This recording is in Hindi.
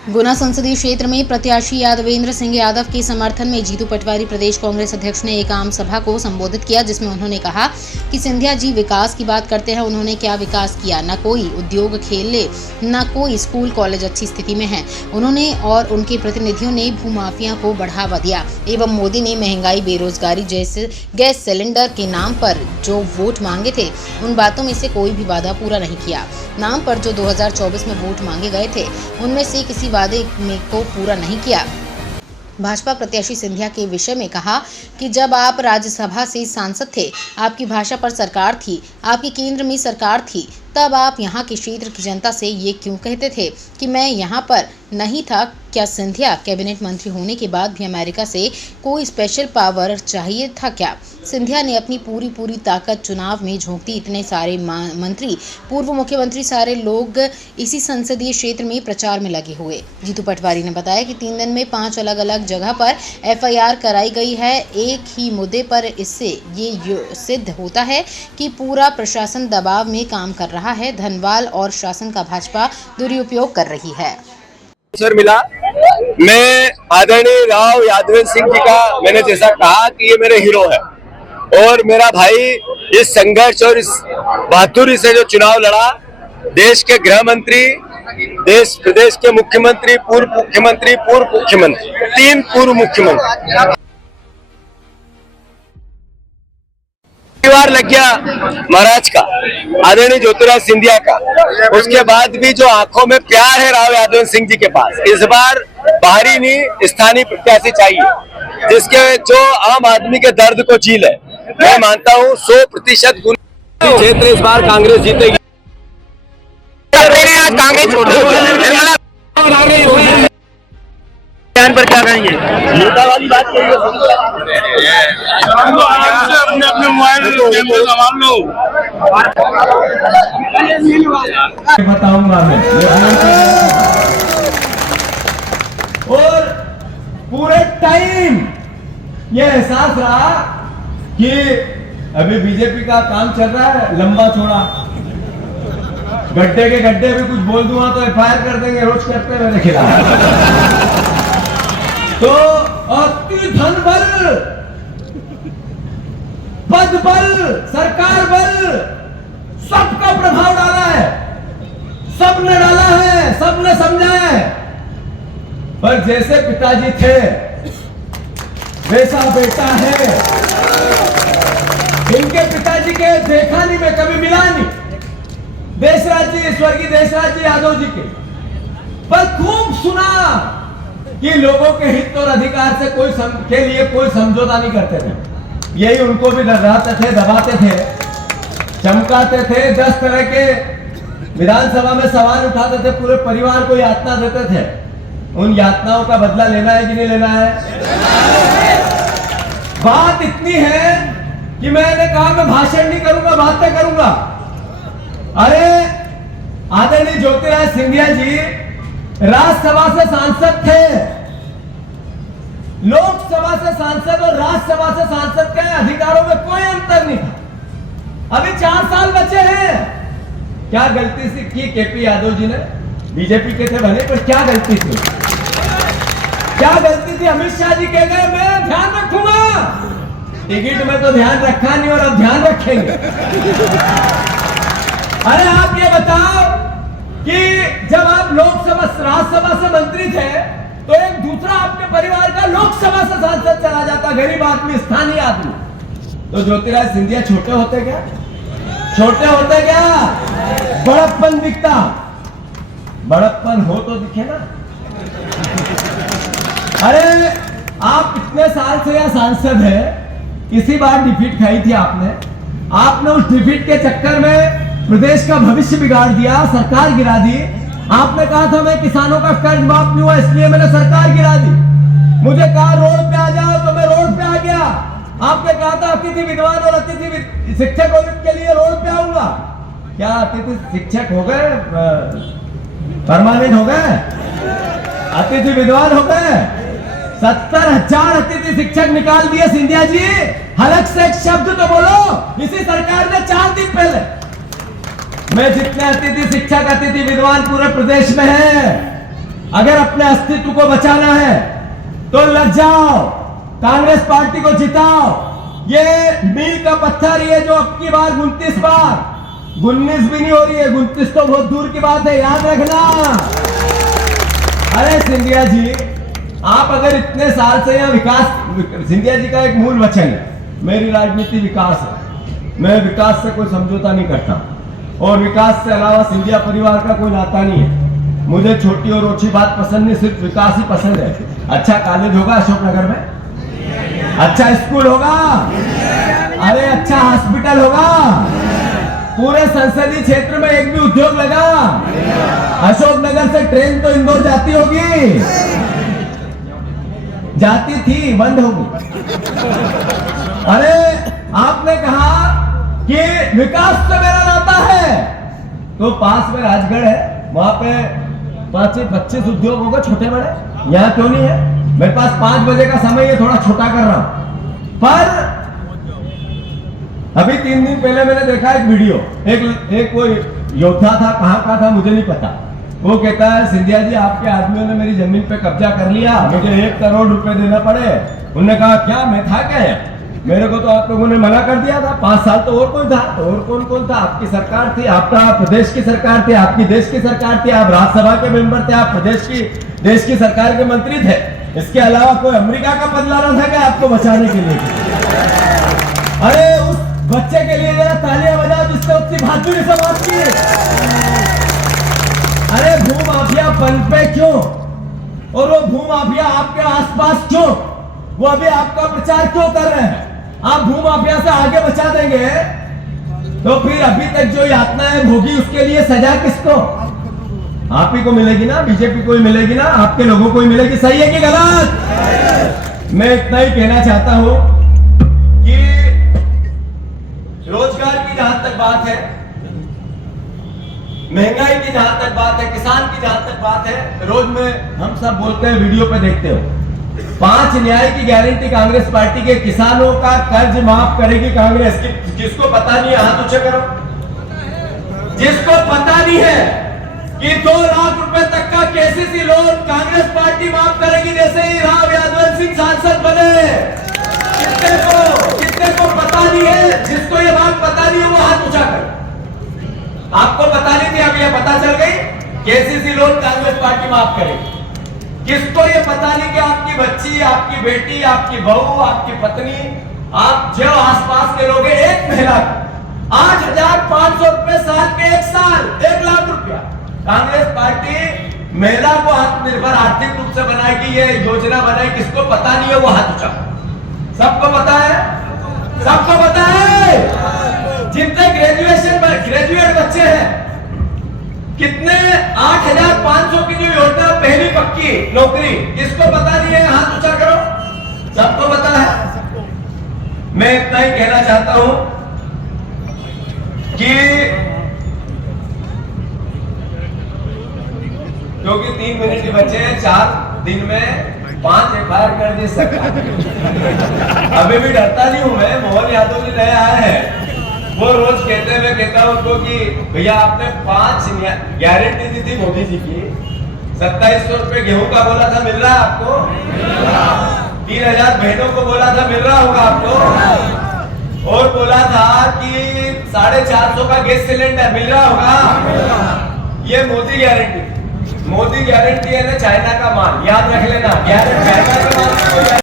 गुना संसदीय क्षेत्र में प्रत्याशी यादवेंद्र सिंह यादव के समर्थन में जीतू पटवारी प्रदेश कांग्रेस अध्यक्ष ने एक आम सभा को संबोधित किया, जिसमें उन्होंने कहा कि सिंधिया जी विकास की बात करते हैं। उन्होंने क्या विकास किया? न कोई उद्योग खेले, न कोई स्कूल कॉलेज अच्छी स्थिति में है। उन्होंने और उनके प्रतिनिधियों ने भूमाफिया को बढ़ावा दिया एवं मोदी ने महंगाई, बेरोजगारी जैसे गैस सिलेंडर के नाम पर जो वोट मांगे थे, उन बातों में से कोई भी वादा पूरा नहीं किया। नाम पर जो 2024 में वोट मांगे गए थे, उनमें से किसी वादे में को पूरा नहीं किया। भाजपा प्रत्याशी सिंधिया के विषय में कहा कि जब आप राज्यसभा से सांसद थे, आपकी भाषा पर सरकार थी, आपकी केंद्र में सरकार थी, तब आप यहाँ के क्षेत्र की जनता से ये क्यों कहते थे कि मैं यहाँ पर नहीं था? क्या सिंधिया कैबिनेट मंत्री होने के बाद भी अमेरिका से कोई स्पेशल पावर चाहिए था क्या? सिंधिया ने अपनी पूरी ताकत चुनाव में झोंक दी। इतने सारे मंत्री, पूर्व मुख्यमंत्री, सारे लोग इसी संसदीय क्षेत्र में प्रचार में लगे हुए। जीतू पटवारी ने बताया कि 3 दिन में 5 अलग-अलग जगह पर FIR कराई गई है एक ही मुद्दे पर। इससे ये सिद्ध होता है कि पूरा प्रशासन दबाव में काम कर रहा है। धनवाल और शासन का भाजपा दुरुपयोग कर रही है। सर मिला, मैं आदरणीय राव यादवेंद्र सिंह जी का मैंने जैसा कहा कि ये मेरे हीरो है और मेरा भाई इस संघर्ष और इस बहादुरी से जो चुनाव लड़ा, देश के गृह मंत्री, प्रदेश के मुख्यमंत्री, पूर्व मुख्यमंत्री, 3 पूर्व मुख्यमंत्री, परिवार लग गया महाराज का, आदरणीय ज्योतिराज सिंधिया का। उसके बाद भी जो आंखों में प्यार है राव यादवेंद्र सिंह जी के पास, इस बार बाहरी नहीं स्थानीय प्रत्याशी चाहिए जिसके जो आम आदमी के दर्द को झील है। मैं मानता हूँ 100% क्षेत्र इस बार कांग्रेस जीतेगी। आज कांग्रेस पर क्या कहेंगे? मुद्दा वाली बात अपने मोबाइल बताऊंगा मैं। और पूरे टाइम ये एहसास रहा कि अभी बीजेपी का काम चल रहा है लंबा चौड़ा, गड्ढे के गड्ढे भी कुछ बोल दूंगा तो FIR कर देंगे, रोज करते हैं मेरे खिलाफ। तो अति धन बल, पद बल, सरकार बल, सबका प्रभाव डाला है, सबने डाला है, सबने समझा है। पर जैसे पिताजी थे वैसा बेटा है। इनके पिताजी के देखा नहीं, मैं कभी मिला नहीं, देशराज जी, स्वर्गीय देशराज जी यादव जी के, पर खूब सुना कि लोगों के हित और अधिकार से के लिए कोई समझौता नहीं करते थे। यही उनको भी डराते थे, दबाते थे, चमकाते थे, 10 तरह के विधानसभा में सवाल उठाते थे, पूरे परिवार को यातना देते थे। उन यातनाओं का बदला लेना है कि नहीं लेना है? बात इतनी है कि मैंने कहा मैं भाषण नहीं करूंगा, बातें करूंगा। अरे आदरणीय ज्योतिराज सिंधिया जी राज्यसभा से सांसद थे, लोकसभा से सांसद और राज्यसभा से सांसद के अधिकारों में कोई अंतर नहीं था। अभी 4 साल बचे हैं। क्या गलती सी की KP यादव जी ने? बीजेपी के थे भले, पर क्या गलती थी? क्या गलती थी? अमित शाह जी कह गए मैं ध्यान रखूंगा। टिकट में तो ध्यान रखा नहीं और अब ध्यान रखेंगे। अरे आप ये बताओ कि जब आप लोकसभा राज्यसभा से मंत्री थे तो एक दूसरा आपके परिवार का लोकसभा से सांसद चला जाता, गरीब आदमी, स्थानीय आदमी। तो ज्योतिराज सिंधिया छोटे होते क्या? छोटे होते क्या? बड़प्पन दिखता। बड़प्पन हो तो दिखे ना। अरे आप इतने साल से यह सांसद है, इसी बार डिफीट खाई थी आपने उस डिफीट के चक्कर में प्रदेश का भविष्य बिगाड़ दिया, सरकार गिरा दी। आपने कहा था मैं किसानों का कर्ज माफ नहीं हुआ इसलिए मैंने सरकार गिरा दी। मुझे कहा रोड पे आ जाओ तो मैं रोड पे आ गया। आपने कहा था अतिथि विद्वान और अतिथि शिक्षक के लिए रोड पे आऊंगा। क्या अतिथि शिक्षक हो गए? परमानेंट हो गए? अतिथि विद्वान हो गए? 70,000 अतिथि शिक्षक निकाल दिए सिंधिया जी। हलक से एक शब्द तो बोलो। इसी सरकार ने 4 दिन पहले मैं जितने अतिथि शिक्षक, अतिथि विद्वान पूरे प्रदेश में है, अगर अपने अस्तित्व को बचाना है तो लग जाओ, कांग्रेस पार्टी को जिताओ। ये मील का पत्थर, ये जो अब की बार 29 बार, 19 भी नहीं हो रही है, 29 तो बहुत दूर की बात है, याद रखना। अरे सिंधिया जी, आप अगर इतने साल से यहाँ विकास, सिंधिया जी का एक मूल वचन है, मेरी राजनीति विकास है, मैं विकास से कोई समझौता नहीं करता, और विकास से अलावा सिंधिया परिवार का कोई नाता नहीं है। मुझे छोटी और ओछी बात पसंद नहीं, सिर्फ विकास ही पसंद है। अच्छा कॉलेज होगा अशोकनगर में, अच्छा स्कूल होगा, अरे अच्छा हॉस्पिटल होगा, पूरे संसदीय क्षेत्र में एक भी उद्योग लगा, अशोकनगर से ट्रेन तो इंदौर जाती होगी, जाती थी, बंद होगी। अरे आपने कहा कि विकास से मेरा नाता है, तो पास में राजगढ़ है, वहां पे 25 उद्योग होगा छोटे बड़े, यहाँ क्यों नहीं है? मेरे पास 5 बजे का समय है, थोड़ा छोटा कर रहा हूं। पर अभी 3 दिन पहले मैंने देखा एक वीडियो, एक कोई योद्धा था, कहां का था मुझे नहीं पता, वो कहता है सिंधिया जी आपके आदमियों ने मेरी जमीन पे कब्जा कर लिया, मुझे 1 करोड़ रुपए देना पड़े। उन्होंने कहा क्या मैं था क्या है? मेरे को तो आप लोगों ने मना कर दिया था, 5 साल तो और कोई था, तो और कौन कौन था? आपकी सरकार थी, आपका प्रदेश की सरकार थी, आपकी देश की सरकार थी, आप राज्यसभा के मेंबर थे, आप देश की सरकार के मंत्री थे। इसके अलावा कोई अमेरिका का बदला रहा था क्या आपको बचाने के लिए? अरे उस बच्चे के लिए जरा तालियां बजाओ जिसने उतनी बहादुरी से बात की। अरे भूमाफिया पनपे क्यों, और वो भूमाफिया आपके आसपास क्यों, वो अभी आपका प्रचार क्यों कर रहे हैं? आप भूमाफिया से आगे बचा देंगे तो फिर अभी तक जो यातनाएं भोगी उसके लिए सजा किसको? आप ही को मिलेगी ना, बीजेपी को ही मिलेगी ना, आपके लोगों को ही मिलेगी। सही है कि गलत? मैं इतना ही कहना चाहता हूं कि रोजगार की जहां तक बात है, महंगाई की जहां तक बात है, किसान की जहां तक बात है, रोज में हम सब बोलते हैं, वीडियो पे देखते हो, 5 न्याय की गारंटी कांग्रेस पार्टी के, किसानों का कर्ज माफ करेगी कांग्रेस। जिसको पता नहीं है हाथ ऊंचे करो, जिसको पता नहीं है कि 2 लाख रुपए तक का केसीसी लोन कांग्रेस पार्टी माफ करेगी जैसे ही राव यादव सिंह सांसद बने। कितने को पता नहीं है? जिसको ये बात पता नहीं है वो हाथ ऊंचा कर। आपको पता नहीं थी, अब ये पता चल गई, केसीसी लोन कांग्रेस पार्टी माफ करेगी। किसको ये पता नहीं कि आपकी बच्ची, आपकी बेटी, आपकी बहू, आपकी पत्नी, आप जो आसपास के लोग, एक महिला 8,500 रुपए साल के, 1 साल 1 लाख रुपया कांग्रेस पार्टी महिला को आत्मनिर्भर आर्थिक रूप से बनाएगी, ये योजना बनाए। किसको पता नहीं है वो हाथ उठा। सबको पता है, सबको पता है। जितने ग्रेजुएट बच्चे हैं, कितने 8,500 की जो योजना पहली पक्की नौकरी, किसको पता नहीं है? हाथ ऊंचा करो। सबको पता है। मैं इतना ही कहना चाहता हूं कि क्योंकि 3 मिनट ही बचे हैं, 4 दिन में 5 FIR कर दी सरकार। अभी भी डरता नहीं हूं मैं। मोहन यादव जी नए आए हैं, वो रोज कहते हैं, मैं कहता हूं उनको कि भैया आपने 5 गारंटी दी थी मोदी जी की, 2700 रुपए गेहूं का बोला था, मिल रहा है आपको? 3000 बहनों को बोला था, मिल रहा होगा आपको? और बोला था कि 450 का गैस सिलेंडर मिल रहा होगा। ये मोदी गारंटी है ना, चाइना का माल, याद रख लेना।